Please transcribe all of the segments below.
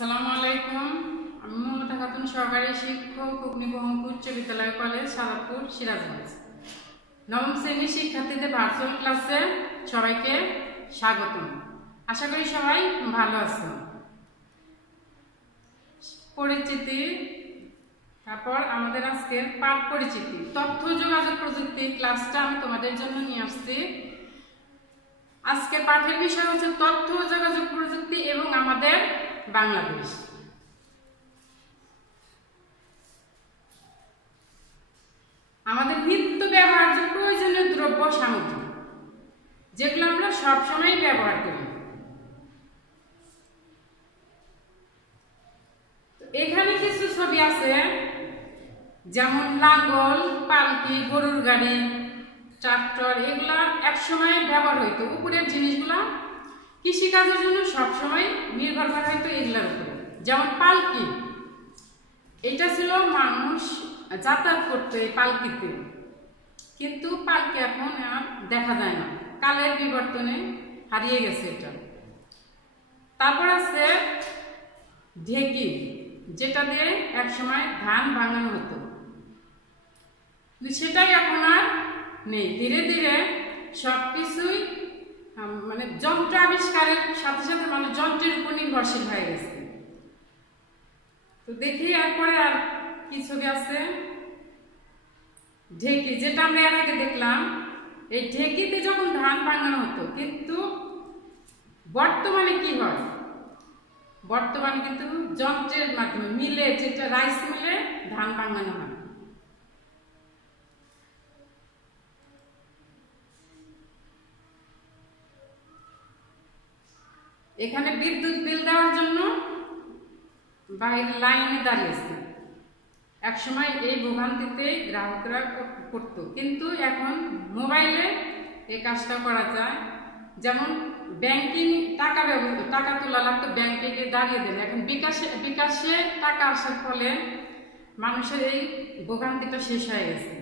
আসসালামু আলাইকুম। আমি মমতা খাতুন, সহকারী শিক্ষক, অগ্নিবহঙ্গ উচ্চ বিদ্যালয় কলেজ, সাদাতপুর, সিরাজগঞ্জ। নবম শ্রেণীর শিক্ষার্থীদের ভার্চুয়াল ক্লাসে সবাইকে স্বাগতম। আশা করি সবাই ভালো আছেন। পরিচিতি, তারপর আমাদের আজকের পাঠ পরিচিতি, তথ্য যোগাযোগ প্রযুক্তি ক্লাসটা আমি তোমাদের জন্য নিয়ে আসছি। আজকের পাঠের বিষয় হচ্ছে তথ্য যোগাযোগ প্রযুক্তি এবং আমাদের বাংলাদেশ। আমাদের নিত্য ব্যবহার্য প্রয়োজনীয় দ্রব্য সামগ্রী যেগুলো আমরা সবসময় ব্যবহার করি। এখানে কিছু ছবি আছে, যেমন লাঙ্গল, পালকি, গরুর গাড়ি, ট্রাক্টর, এগুলা একসময় ব্যবহার হইতো। উপরের জিনিসগুলা কৃষিকাজের জন্য সবসময় নির্ভর করা হইতো এগুলার উপরে। যেমন পালকি, এটা ছিল মানুষ যাতায়াত করতে পালকিতে, কিন্তু পালকি এখন আর দেখা যায় না, কালের বিবর্তনে হারিয়ে গেছে এটা। তারপর আছে ঢেকি, যেটা দিয়ে একসময় ধান ভাঙানো হতো, সেটাই এখন আর নেই। ধীরে ধীরে সবকিছুই মানে যন্ত্র আবিষ্কারের সাথে সাথে মানুষ যন্ত্রের উপর নির্ভরশীল হয়ে গেছে। তো দেখি এরপরে আর কি ছবি আছে। ঢেকি, যেটা আমরা এর আগে দেখলাম, এই ঢেকিতে যখন ধান ভাঙানো হতো, কিন্তু বর্তমানে কি হয়, বর্তমানে কিন্তু যন্ত্রের মাধ্যমে মিলে, যেটা রাইস মিলে ধান ভাঙানো হয়। এখানে বিদ্যুৎ বিল দেওয়ার জন্য বাইরে লাইনে দাঁড়িয়েছে। একসময় এই ভোগান্তিতে গ্রাহকরা করত, কিন্তু এখন মোবাইলে এই কাজটা করা যায়। যেমন ব্যাংকিং টাকা তোলা লাগতো, ব্যাংকে গিয়ে দাঁড়িয়ে দেন, এখন বিকাশে টাকা আসার ফলে মানুষের এই ভোগান্তিটা শেষ হয়ে গেছে।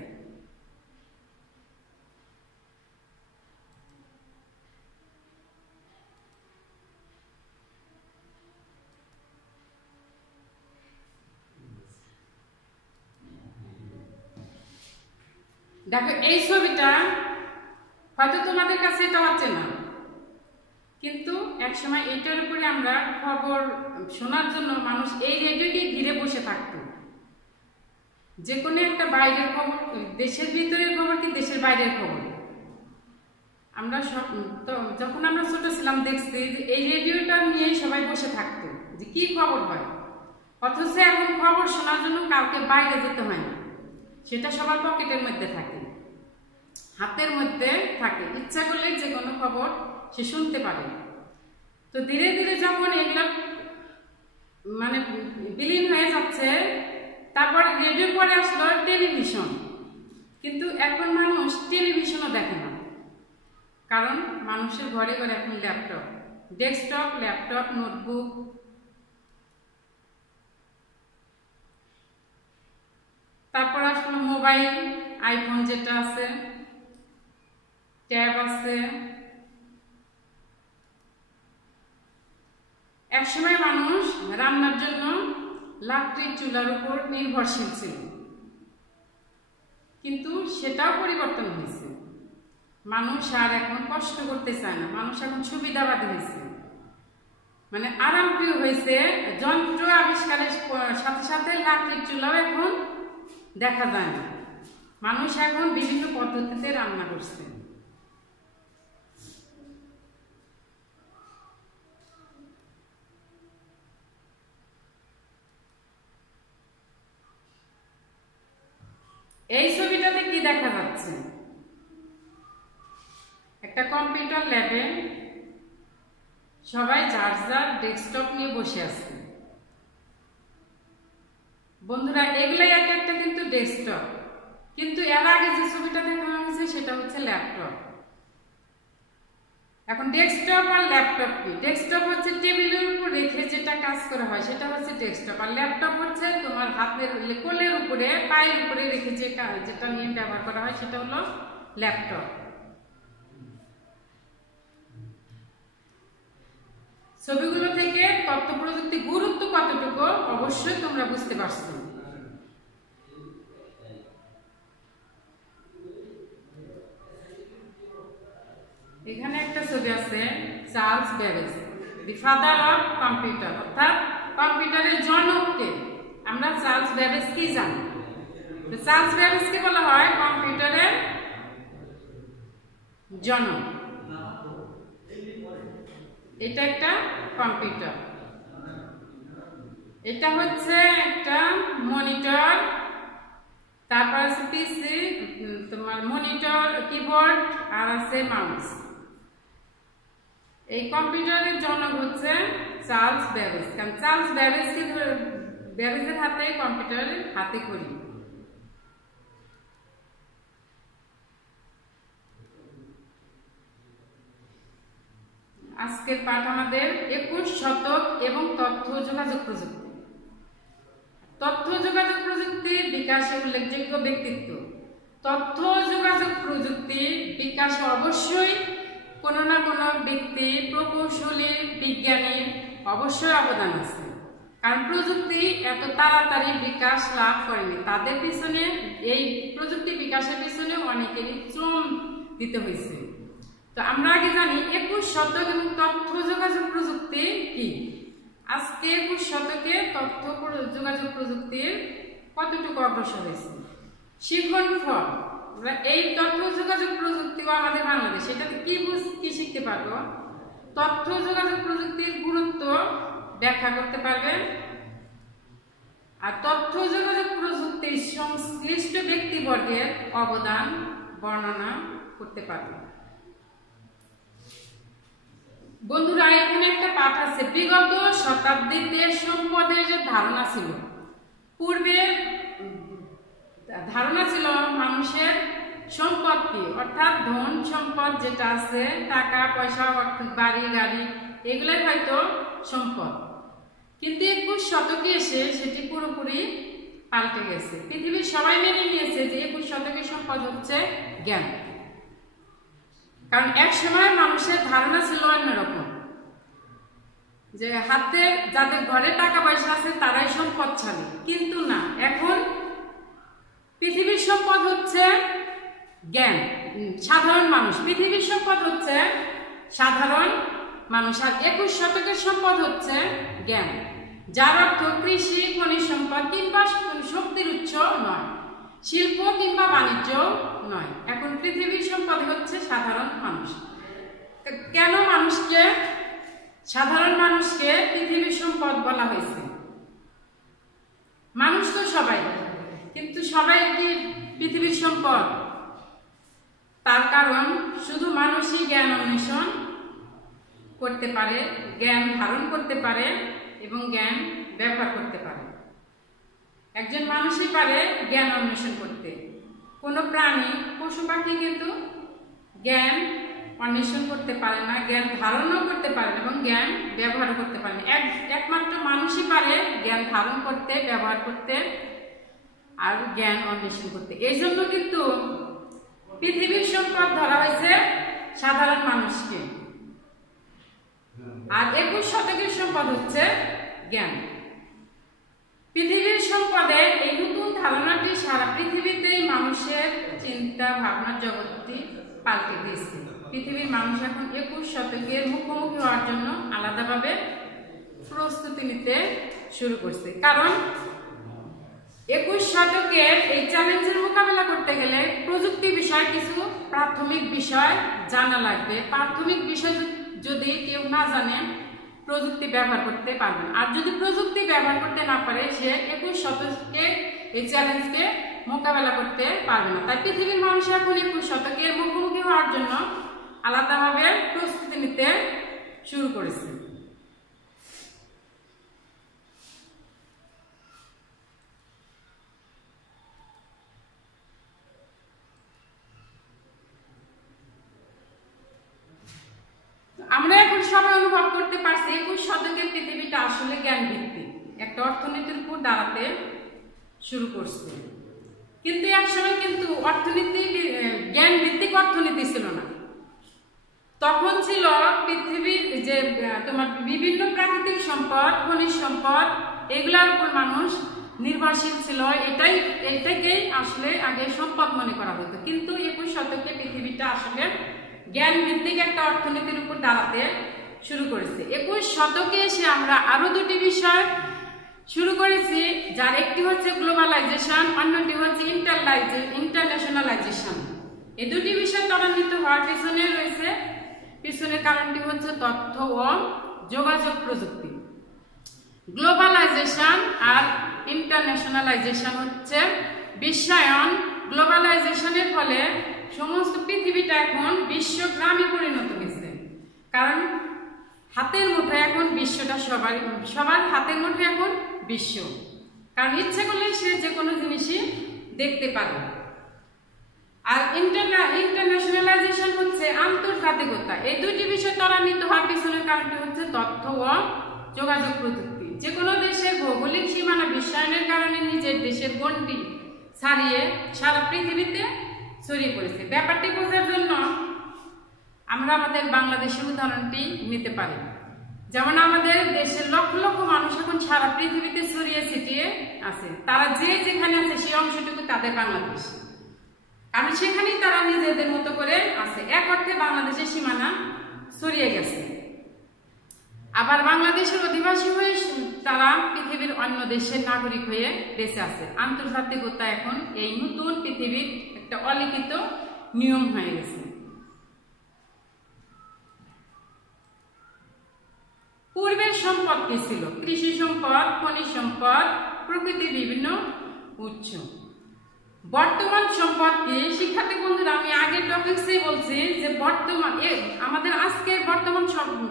দেখো এই ছবিটা হয়তো তোমাদের কাছে এটা হচ্ছে না, কিন্তু একসময় এটার উপরে আমরা খবর শোনার জন্য মানুষ এই রেডিওকে ঘিরে বসে থাকতো। যে কোনো একটা বাইরের খবর, দেশের ভিতরের খবর কি দেশের বাইরের খবর, আমরা যখন আমরা ছোট ছিলাম দেখছি যে এই রেডিওটা নিয়ে সবাই বসে থাকতো যে কি খবর হয়। অথচ এখন খবর শোনার জন্য কাউকে বাইরে যেতে হয় না, সেটা সবার পকেটের মধ্যে থাকে, হাতের মধ্যে থাকে, ইচ্ছা করলে যে কোনো খবর সে শুনতে পারে। তো ধীরে ধীরে যখন এগুলো মানে বিলীন হয়ে যাচ্ছে, তারপর রেডিও পরে আসলো টেলিভিশন। কিন্তু এখন মানুষ টেলিভিশনও দেখে না, কারণ মানুষের ঘরে ঘরে এখন ল্যাপটপ, ডেস্কটপ, ল্যাপটপ, নোটবুক। তারপর আসলো মোবাইল, আইফোন যেটা আছে, ট্যাব আছে। একসময় মানুষ রান্নার জন্য লাকড়ির চুলার উপর নির্ভরশীল ছিল, কিন্তু সেটাও পরিবর্তন হয়েছে। মানুষ আর এখন কষ্ট করতে চায় না, মানুষ এখন সুবিধাবাদী হয়েছে, মানে আরামপ্রিয় হয়েছে। যন্ত্র আবিষ্কারের সাথে সাথে লাকড়ির চুলাও এখন দেখা যায় না, মানুষ এখন বিভিন্ন পদ্ধতিতে রান্না করছে। এই ছবিটাতে কি দেখা যাচ্ছে, একটা কম্পিউটার ল্যাবে সবাই যার যার ডেস্কটপ নিয়ে বসে আছে। বন্ধুরা, এগুলাই এক একটা কিন্তু ডেস্কটপ, কিন্তু এর আগে যে ছবিটা দেখানো হয়েছে সেটা হচ্ছে ল্যাপটপ। এখন ডেস্কটপ আর ল্যাপটপ কি? ডেস্কটপ হচ্ছে টেবিলের উপর রেখে যেটা কাজ করা হয় সেটা হচ্ছে ডেস্কটপ, আর ল্যাপটপ হচ্ছে তোমার হাতের কোলের উপরে, পায়ের উপরে রেখে যেটা নিয়ে ব্যবহার করা হয় সেটা হলো ল্যাপটপ। ছবিগুলো থেকে তথ্য প্রযুক্তি গুরুত্ব পার্থক্য অবশ্যই তোমরা বুঝতে পারছো। এখানে একটা ছবি আছে, Charles Babbage, the father of computer, অর্থাৎ কম্পিউটারের জনককে। আমরা চার্লস ব্যাবেজ কি জানি? চার্লস ব্যাবেজকে বলা হয় কম্পিউটারের জনক। এটা একটা কম্পিউটার, এটা হচ্ছে একটা মনিটর, তারপর আছে পিসি, তোমার মনিটর, কিবোর্ড, আর আছে মাউস। এই কম্পিউটারের জনক হচ্ছে চার্লস ব্যাবেজ, কারণ চার্লস ব্যাবেজের হাতে কম্পিউটারের হাতে করি। আজকের পাঠ আমাদের 21 শতক এবং তথ্য যোগাযোগ প্রযুক্তি। তথ্য যোগাযোগ প্রযুক্তির বিকাশে উল্লেখযোগ্য ব্যক্তিত্ব। তথ্য যোগাযোগ প্রযুক্তির বিকাশে অবশ্যই কোনো না কোনো ব্যক্তি, প্রকৌশলী, বিজ্ঞানীর অবশ্যই অবদান আছে, কারণ প্রযুক্তি এত তাড়াতাড়ি বিকাশ লাভ করেনি। তাদের পিছনে, এই প্রযুক্তি বিকাশের পিছনে অনেকেরই শ্রম দিতে হয়েছে। তো আমরা আগে জানি 21 শতক এবং তথ্য যোগাযোগ প্রযুক্তি কি। আজকে 21 শতকে তথ্য যোগাযোগ প্রযুক্তির কতটুকু অগ্রসর হয়েছে। শিখন ফল, এই তথ্য যোগাযোগ প্রযুক্তি আমাদের বাংলাদেশে, এটাতে কি শিখতে পারবো? তথ্য যোগাযোগ প্রযুক্তির গুরুত্ব ব্যাখ্যা করতে পারবেন, আর তথ্য যোগাযোগ প্রযুক্তির সংশ্লিষ্ট ব্যক্তিবর্গের অবদান বর্ণনা করতে পারবেন। বন্ধুরা, এখানে একটা পাঠ আছে, বিগত শতাব্দীতে সম্পদের যে ধারণা ছিল, পূর্বে ধারণা ছিল মানুষের সম্পদ কি, অর্থাৎ ধন সম্পদ যেটা আছে, টাকা পয়সা, বাড়ি গাড়ি, এগুলাই হয়তো সম্পদ। কিন্তু 21 শতকে এসে সেটি পুরোপুরি পাল্টে গেছে। পৃথিবীর সবাই মেনে নিয়েছে যে 21 শতকের সম্পদ হচ্ছে জ্ঞান, কারণ এক সময় মানুষের ধারণা ছিল অন্যরকম, যে হাতে যাদের ঘরে টাকা পয়সা আছে তারাই সম্পদশালী, কিন্তু না, এখন পৃথিবীর সম্পদ হচ্ছে জ্ঞান, সাধারণ মানুষ। পৃথিবীর সম্পদ হচ্ছে সাধারণ মানুষ, আর 21 শতকের সম্পদ হচ্ছে জ্ঞান, যার অর্থ কৃষি, খনিজ সম্পদ কিংবা শক্তির উৎস নয়, শিল্প কিংবা বাণিজ্য নয়। এখন পৃথিবীর সম্পদ হচ্ছে সাধারণ মানুষ। কেন সাধারণ মানুষকে পৃথিবীর সম্পদ বলা হয়েছে? মানুষ তো সবাই, কিন্তু সবাই কি পৃথিবীর সম্পদ? তার কারণ শুধু মানুষই জ্ঞান অন্বেষণ করতে পারে, জ্ঞান ধারণ করতে পারে এবং জ্ঞান ব্যবহার করতে পারে। একজন মানুষই পারে জ্ঞান অন্বেষণ করতে। কোনো প্রাণী, পশু পাখি কিন্তু জ্ঞান অন্বেষণ করতে পারে না, জ্ঞান ধারণও করতে পারে না এবং জ্ঞান ব্যবহার করতে পারে না। একমাত্র মানুষই পারে জ্ঞান ধারণ করতে, ব্যবহার করতে আর জ্ঞান অন্বেষণ করতে। এই জন্য কিন্তু পৃথিবীর সম্পদ ধরা হয়েছে সাধারণ মানুষকে, আর 21 শতকের সম্পদ হচ্ছে জ্ঞান। পৃথিবীর সম্পদের এই নতুন ধারণাটি সারা পৃথিবীতেই মানুষের চিন্তা ভাবনার জগৎটি পাল্টে দিয়েছে। পৃথিবীর মানুষ এখন 21 শতকের মুখোমুখি হওয়ার জন্য আলাদাভাবে প্রস্তুতি নিতে শুরু করছে, কারণ 21 শতকের এই চ্যালেঞ্জের মোকাবেলা করতে গেলে প্রযুক্তি বিষয়ে কিছু প্রাথমিক বিষয় জানা লাগবে। প্রাথমিক বিষয় যদি কেউ না জানে, প্রযুক্তি ব্যবহার করতে পারবে না, আর যদি প্রযুক্তি ব্যবহার করতে না পারে, সে 21 শতকে এই চ্যালেঞ্জকে মোকাবেলা করতে পারবে না। তাই পৃথিবীর মানুষ এখন 21 শতকের মুখোমুখি হওয়ার জন্য আলাদাভাবে প্রস্তুতি নিতে শুরু করেছে। আমরা এখন সবাই অনুভব করতে পারছি 21 শতকের পৃথিবীটা আসলে জ্ঞান ভিত্তিক একটা অর্থনীতির উপর দাঁড়াতে শুরু করছে। কিন্তু একসময় কিন্তু অর্থনীতি জ্ঞান ভিত্তিক অর্থনীতি ছিল না। তখন ছিল পৃথিবীর যে তোমার বিভিন্ন প্রাকৃতিক সম্পদ, খনিজ সম্পদ, এগুলোর উপর মানুষ নির্ভরশীল ছিল। এটাকেই আসলে আগে সম্পদ মনে করা হতো। কিন্তু 21 শতকে পৃথিবীটা আসলে জ্ঞান ভিত্তিক একটা অর্থনীতির উপর দাঁড়াতে শুরু করেছে। 21 শতকে এসে আমরা আরো দুটি বিষয় শুরু করেছি, যার একটি হচ্ছে গ্লোবালাইজেশন, অন্যটি হচ্ছে ইন্টারন্যাশনালাইজেশন। এই দুটি বিষয় ত্বরান্বিত হওয়ার পিছনের কারণটি হচ্ছে তথ্য ও যোগাযোগ প্রযুক্তি। গ্লোবালাইজেশন আর ইন্টারন্যাশনালাইজেশন হচ্ছে বিশ্বায়ন। গ্লোবালাইজেশনের ফলে সমস্ত পৃথিবীটা এখন বিশ্বগ্রামে পরিণত হয়েছে, কারণ হাতের মুঠোয় এখন বিশ্বটা সবার হাতের মুঠোয় এখন বিশ্ব, কারণ ইচ্ছে করলে সে যে কোনো জিনিসই দেখতে পারে। আর ইন্টারন্যাশনালাইজেশন হচ্ছে আন্তর্জাতিকতা। এই দুইটি বিষয় ত্বরান্বিত হওয়ার পিছনের কারণটি হচ্ছে তথ্য ও যোগাযোগ প্রযুক্তি। যে কোনো দেশের ভৌগোলিক সীমানা বিশ্বায়নের কারণে নিজের দেশের গণ্ডি ছাড়িয়ে সারা পৃথিবীতে ছড়িয়ে পড়েছে। ব্যাপারটি বোঝার জন্য আমরা আমাদের বাংলাদেশের উদাহরণটি নিতে পারি। যেমন আমাদের দেশের লক্ষ লক্ষ মানুষ এখন সারা পৃথিবীতে ছড়িয়ে ছিটিয়ে আছে। তারা যে যেখানে আছে সেই অংশটুকু তাদের বাংলাদেশ, কারণ সেখানেই তারা নিজেদের মতো করে আছে। এক অর্থে বাংলাদেশের সীমানা ছড়িয়ে গেছে। আবার বাংলাদেশের অধিবাসী হয়ে তারা পৃথিবীর অন্য দেশের নাগরিক হয়ে বেঁচে আছে। আন্তর্জাতিকতা এখন এই নতুন পৃথিবীর একটা অলিখিত নিয়ম হয়ে গেছে। পূর্বের সম্পদ কি ছিল? কৃষি সম্পদ, খনিজ সম্পদ, প্রকৃতির বিভিন্ন উৎস। বর্তমান সম্পদ কি? শিক্ষার্থী বন্ধুরা, আমি আগের টপিকসেই বলছি যে আমাদের আজকের বর্তমান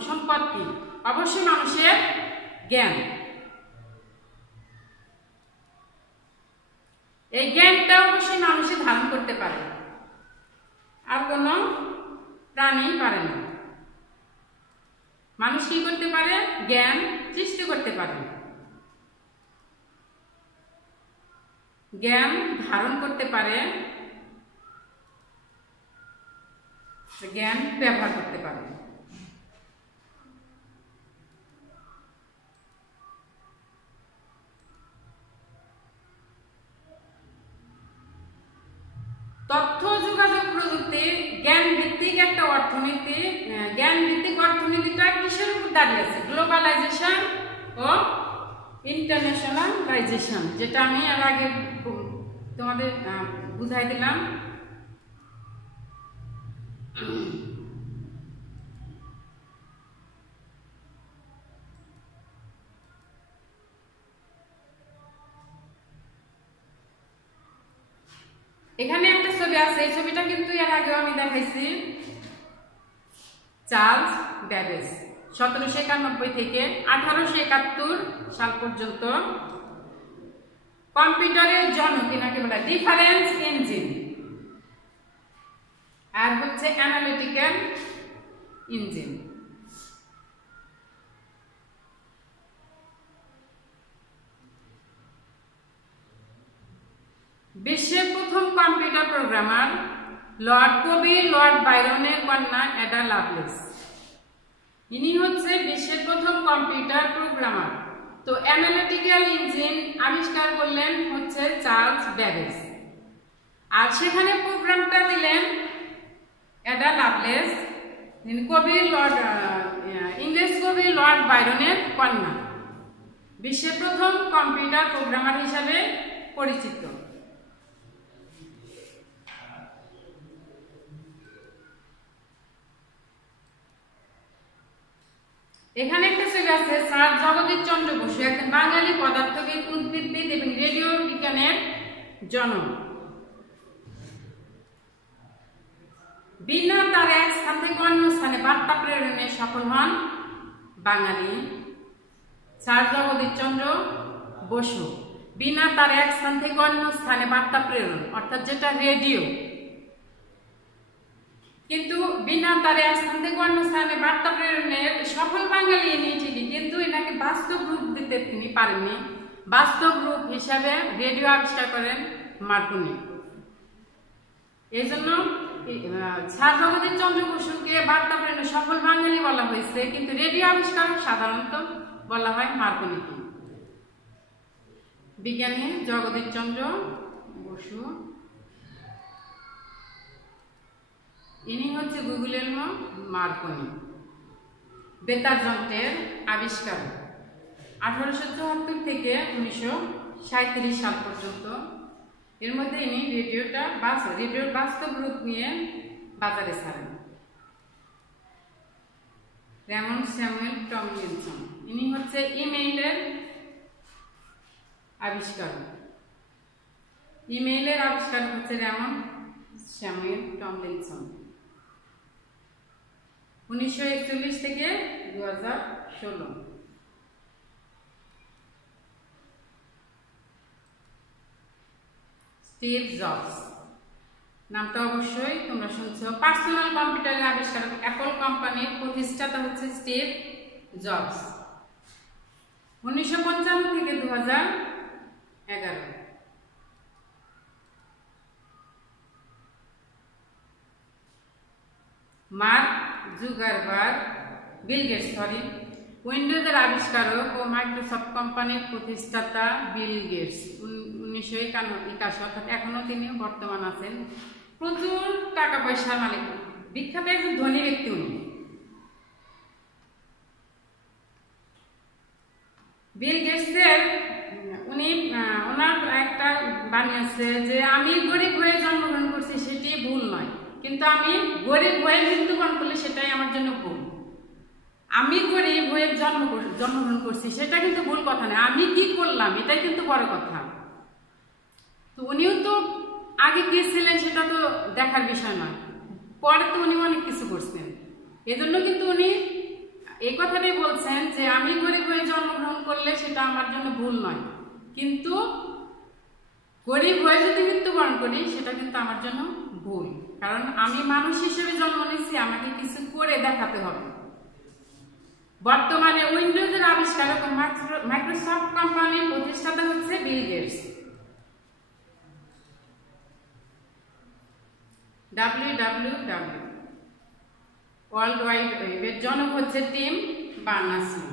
সম্পদ কি? অবশ্যই মানুষের জ্ঞান। এই জ্ঞানটা অবশ্যই মানুষই ধারণ করতে পারে, আর কোনো প্রাণী পারে না। মানুষ কি করতে পারে? জ্ঞান সৃষ্টি করতে পারে, জ্ঞান ধারণ করতে পারে, জ্ঞান ব্যবহার করতে পারে। তথ্য যোগাযোগ প্রযুক্তি জ্ঞান ভিত্তিক একটা অর্থনীতি। জ্ঞান ভিত্তিক অর্থনীতিটা কিসের উপর দাঁড়িয়ে আছে? গ্লোবালাইজেশন ও ইন্টারন্যাশনালাইজেশন, যেটা আমি এর আগে তোমাদের বুঝাই দিলাম। এখানে একটা ছবি আছে, এই ছবিটা কিন্তু এর আগেও আমি দেখাইছি। চার্লস ব্যাবেজ 1791 থেকে 1871 সাল পর্যন্ত কম্পিউটারের জনক এনাকে বলা ডিফারেন্স ইঞ্জিন, আর হচ্ছে অ্যানালিটিক্যাল ইঞ্জিন। বিশ্বের প্রথম কম্পিউটার প্রোগ্রামার লর্ড কবি লর্ড বাইরনের কন্যা অ্যাডা লাভলেস। ইনি হচ্ছে বিশ্বের প্রথম কম্পিউটার প্রোগ্রামার। তো অ্যানালিটিক্যাল ইঞ্জিন আবিষ্কার করলেন হচ্ছে চার্লস ব্যাবেজ, আর সেখানে প্রোগ্রামটা দিলেন অ্যাডা লাভলেস, ইংরেজ কবি লর্ড বাইরনের কন্যা, বিশ্বের প্রথম কম্পিউটার প্রোগ্রামার হিসাবে পরিচিত। এখানে একটা ছবি আছে, স্যার জগদীশ চন্দ্র বসু, একজন বাঙালি পদার্থবিদ, উদ্ভিদবিদ এবং রেডিও বিজ্ঞানের জনক। বিনা তার এক স্থান থেকে অন্য স্থানে বার্তা প্রেরণে সফল হন বাঙালি স্যার জগদীশ চন্দ্র বসু। বিনা তার এক স্থান থেকে অন্য স্থানে বার্তা প্রেরণ, অর্থাৎ যেটা রেডিও, কিন্তু বিনা তার এক স্থান থেকে অন্য স্থানে বার্তা প্রেরণের সফল বাঙালি ইনি ঠিকই, কিন্তু এনাকে বাস্তব রূপ দিতে তিনি পারেননি। বাস্তব রূপ হিসাবে রেডিও আবিষ্কার করেন মার্কনি। এই জন্য স্যার জগদীশ চন্দ্র বসুকে বার্তা প্রেরণের সফল বাঙালি বলা হয়েছে, কিন্তু রেডিও আবিষ্কার সাধারণত বলা হয় মার্কনিকে। বিজ্ঞানী জগদীশ চন্দ্র বসু। ইনি হচ্ছে গুগলেলমো মার্কনি। বেতার যন্ত্রের আবিষ্কার 1874 থেকে 1937 সাল পর্যন্ত। এর মধ্যে ইনি রেডিওর বাস্তব রূপ নিয়ে বাজারে ছাড়েন। রেমন্ড স্যামুয়েল টমলিনসন, ইনি হচ্ছে ইমেইলের আবিষ্কারক। ইমেইলের আবিষ্কারক হচ্ছে রেমন্ড স্যামুয়েল টমলিনসন। 1941 থেকে 2016। স্টিভ জবস, নামটা অবশ্যই তোমরা শুনছো। পার্সোনাল কম্পিউটারের আবিষ্কারক অ্যাপল কোম্পানির প্রতিষ্ঠাতা হচ্ছে স্টিভ জবস। 1955 থেকে 2011। মার্ক জুকারবার্গ, বিল গেটস, উইন্ডোজের আবিষ্কারক ও মাইক্রোসফট কোম্পানির প্রতিষ্ঠাতা বিল গেটস। 1981, অর্থাৎ এখনো তিনি বর্তমান আছেন। প্রচুর টাকা পয়সার মালিক, বিখ্যাত একজন ধনী ব্যক্তি উনি। বিল গেটসের ওনার একটা বাণী আছে যে আমি গরিব হয়ে জন্মগ্রহণ করছি সেটি ভুল নয়, কিন্তু আমি গরিব হয়ে মৃত্যুবরণ করলে সেটাই আমার জন্য ভুল। আমি গরিব হয়ে জন্মগ্রহণ করছি সেটা কিন্তু ভুল কথা নয়, আমি কি করলাম এটাই কিন্তু বড় কথা। তো উনিও তো আগে কি ছিলেন সেটা তো দেখার বিষয় নয়, পরে তো উনি অনেক কিছু করছেন। এজন্য কিন্তু উনি এই কথাটাই বলছেন যে আমি গরিব হয়ে জন্মগ্রহণ করলে সেটা আমার জন্য ভুল নয়, কিন্তু গরিব হয়ে যদি মৃত্যুবরণ করি সেটা কিন্তু আমার জন্য ভুল, কারণ আমি মানুষ হিসেবে জন্ম নিয়েছি, আমাকে কিছু করে দেখাতে হবে। বর্তমানে উইন্ডোজের আবিষ্কারক মাইক্রোসফট কোম্পানির প্রতিষ্ঠাতা হচ্ছে Bill Gates. WWW, world wide ওয়েবের জনক হচ্ছে টিম বার্নার্স-লি।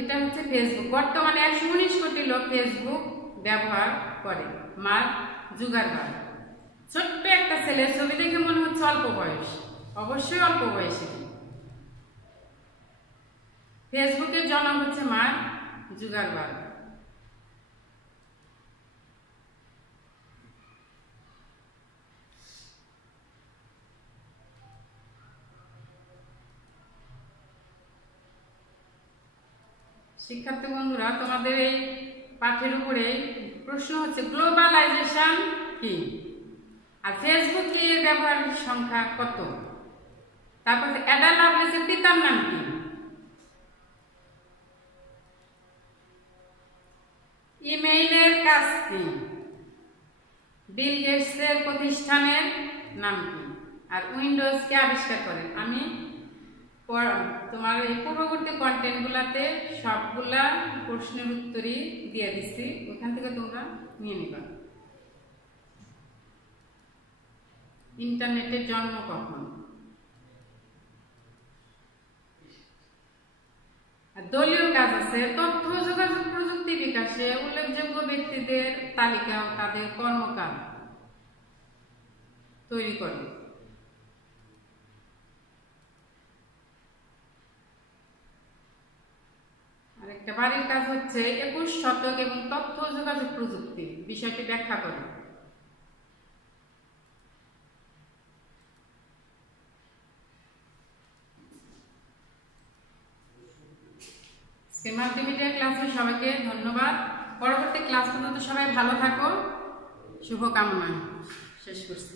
এটা হচ্ছে ফেসবুক। বর্তমানে 119 কোটি লোক ফেসবুক ব্যবহার করে। মার্ক জুকারবার্গ, ছোট্ট একটা ছেলের ছবি দেখে মনে হচ্ছে অল্প বয়স, অবশ্যই অল্প বয়সী। ফেসবুকের জনক হচ্ছে মার্ক জুকারবার্গ। শিক্ষার্থী বন্ধুরা, তোমাদের এই পাঠের উপরে প্রশ্ন হচ্ছে গ্লোবালাইজেশন কি, আর ফেসবুকে ব্যবহারের সংখ্যা কত, তারপর অ্যাডা লাভলেসের পিতার নাম কি, ইমেইলের কাজ কি, বিল গেটসের প্রতিষ্ঠানের নাম কি, আর উইন্ডোজ কে আবিষ্কার করেন। আমি তোমার এই পূর্ববর্তী কন্টেন্টগুলোতে সবগুলা প্রশ্নের উত্তরই দিয়ে দিচ্ছি, ওখান থেকে তোমরা নিয়ে নিবা। ইন্টারনেটের জন্ম কখন? দলীয় কাজ আছে তথ্য যোগাযোগ প্রযুক্তি বিকাশে উল্লেখযোগ্য ব্যক্তিদের তালিকা, তাদের কর্মকাল তৈরি করে। আরেকটা বাড়ির কাজ হচ্ছে 21 শতক এবং তথ্য যোগাযোগ প্রযুক্তি বিষয়টি ব্যাখ্যা করে। মাল্টিমিডিয়া ক্লাসে সবাইকে ধন্যবাদ। পরবর্তী ক্লাস পর্যন্ত সবাই ভালো থাকো, শুভকামনা শেষ করছি।